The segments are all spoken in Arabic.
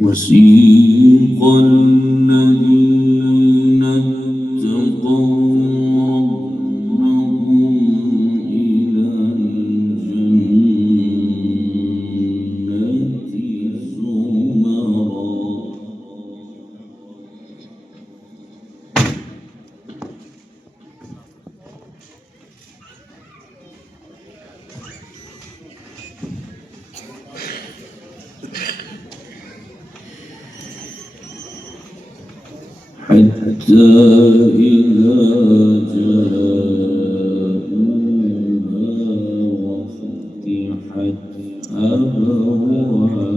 وسيق الذين اتقوا ربهم إلى الجنة زمرا حتى إذا جاءوها وفتحت أبوابها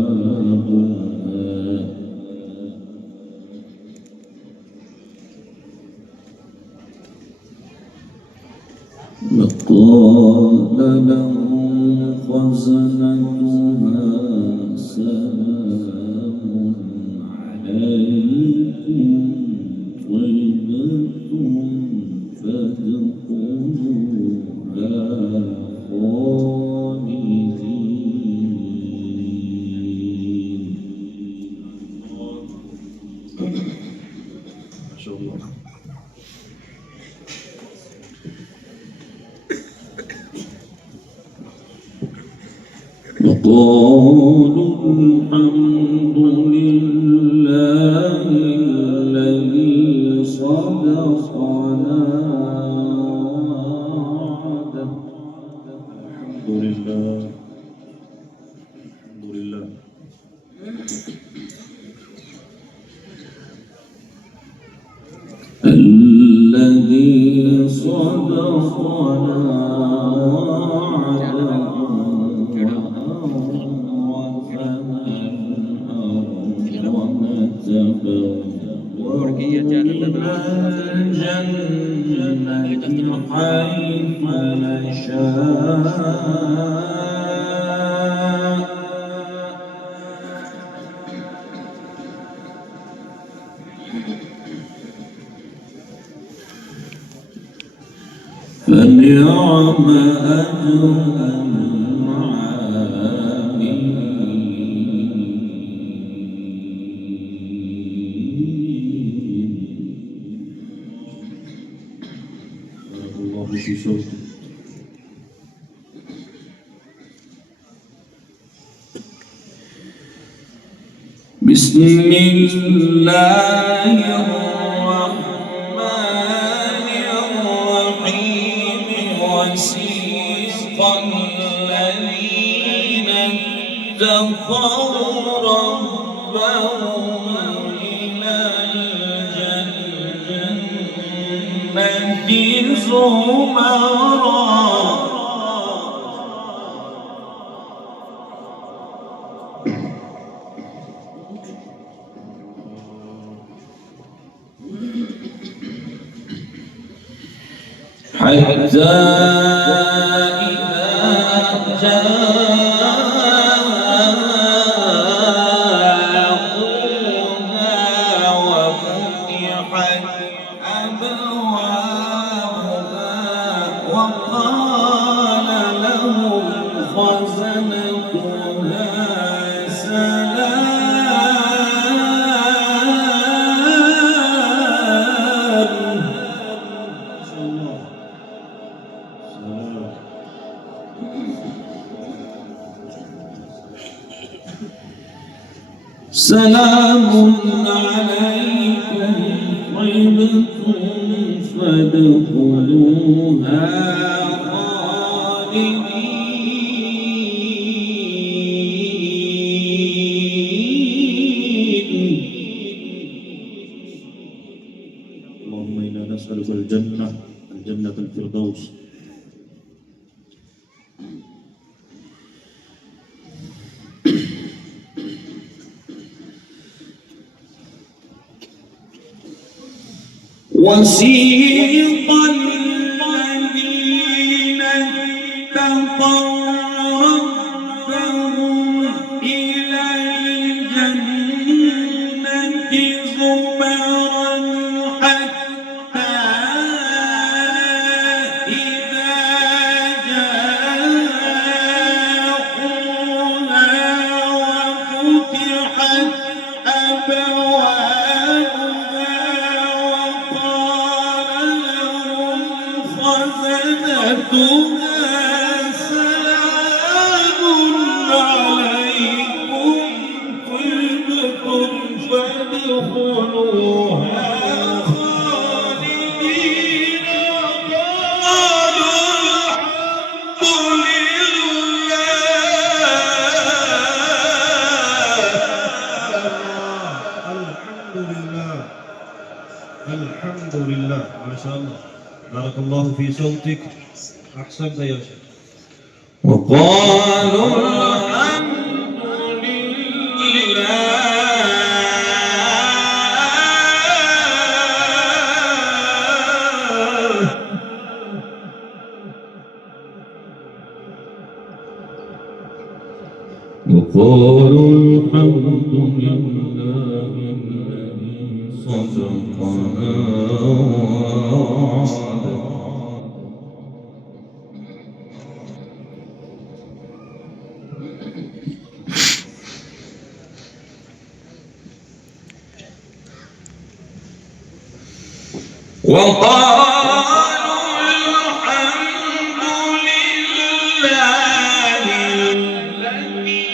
وقال لهم خزنتها سلام عليكم طيبتم فادخلوها خالدين. ما شاء الله. وقالوا الحمد لله الذي صدقنا وعده. الحمد لله الحمد لله الذي صدقنا وعده الجنة حيث نشاء فنعم أجر بسم الله الرحمن الرحيم. وسيق الذين اتقوا ربهم إلى الجنة زمرا حتى إذا جاءوها وفتحت أبوابها وقال لهم خزنتها سلام عليكم طيبتم فادخلوها خالدين. اللهم إنا نسألك الجنة الفردوس. وسيق الذين اتقوا ربهم إلى الجنة زمرا حتى إذا جاءوها وفتحت أبوابها وقال لهم خزنتها سلام عليكم طبتم فادخلوها خالدين قالوا الحمد لله. الحمد لله. ما شاء الله، بارك الله في صوتك، أحسنت يا شيخ. وقالوا الحمد لله. وقالوا الحمد لله الذي صدقنا وعده. وقالوا الحمد لله الذي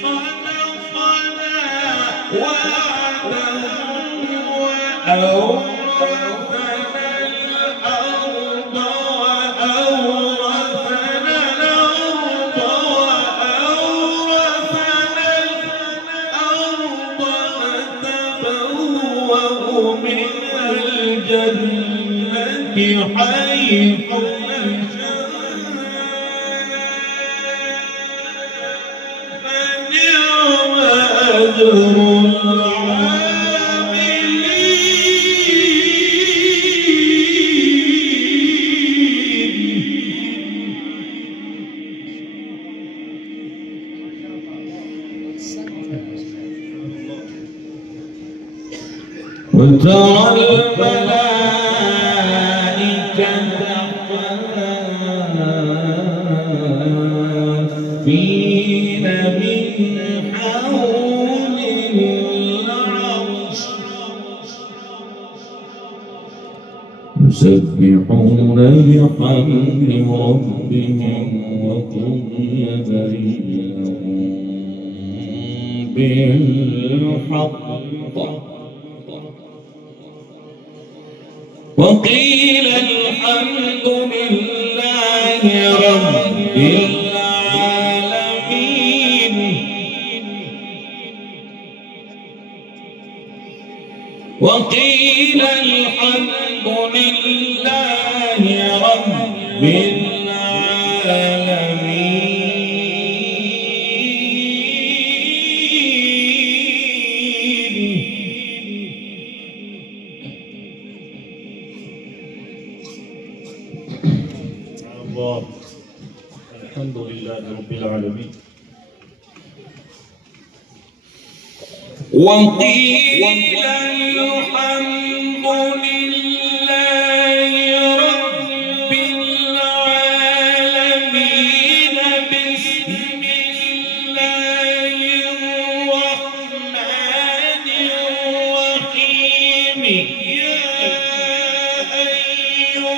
صدقنا وعده وأورثنا الأرض نتبوأ من الجنة حيث نشاء فنعم أجر وترى الملائكة حافين من حول العرش يسبحون بحمد ربهم وقضي بينهم بالحق وقيل الحمد لله رب العالمين. وقيل الحمد لله رب العالمين. الحمد لله رب العالمين. وقيل الحمد لله رب العالمين. بسم الله الرحمن الرحيم. يا أيها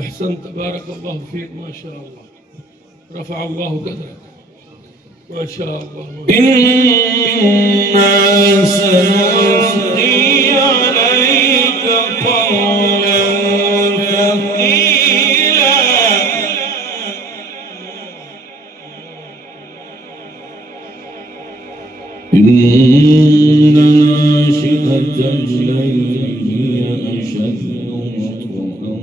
أحسنت، بارك الله فيك، ما شاء الله، رفع الله قدرك، ما شاء الله. إنا سنلقي عليك قولا ثقيلا إن ناشئة الليل هي أشد وطئا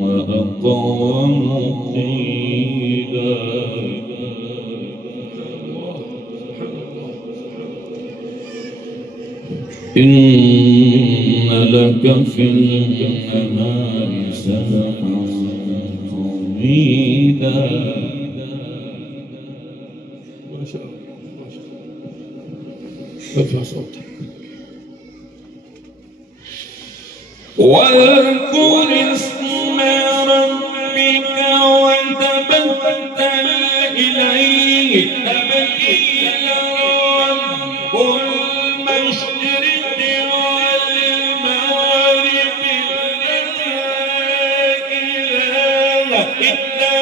وأقوم قيلا إن لك في النهار سبحا طويلا. ما شاء الله ما شاء الله. ارفع صوتك. واذكر اسم ربك وتبتل إليه تبتيلا رب المشرق والمغرب لا إله إلا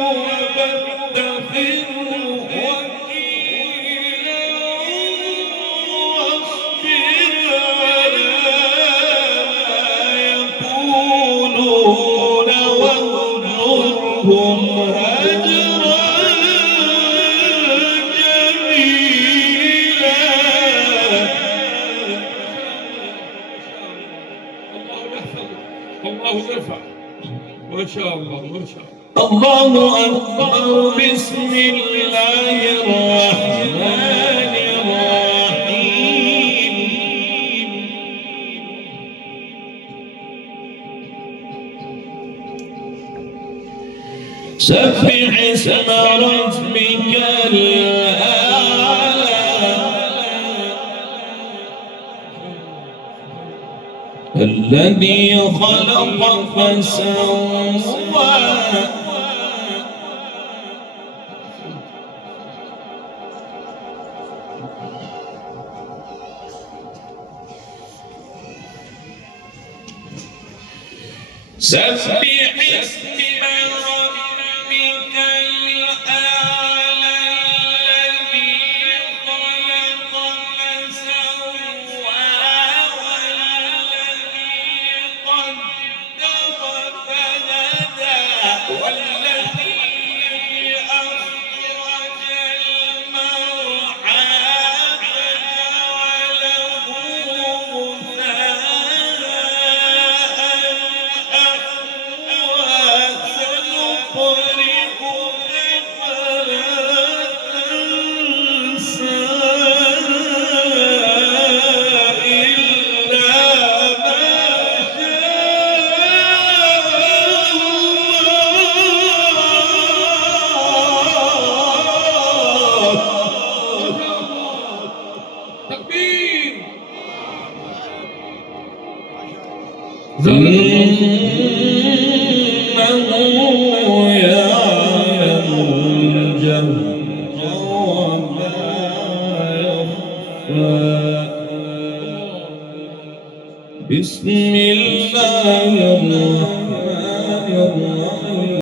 هو فاتخذه وكيلا واصبر على يقولون واهجرهم هجرا جميلا. الله يحفظك الله يرفع. ما شاء الله ما شاء الله. الله أكبر. بسم الله الرحمن الرحيم. سبح اسم ربك الأعلى الذي خلق فسوى سبح اسم ربك الأعلى الذي خلق فسوى والذي قدر فهدى والذي أخرج المرعى فجعله تكبير. إنه يعلم الجهر وما يخفى. بسم الله الرحمن الرحيم.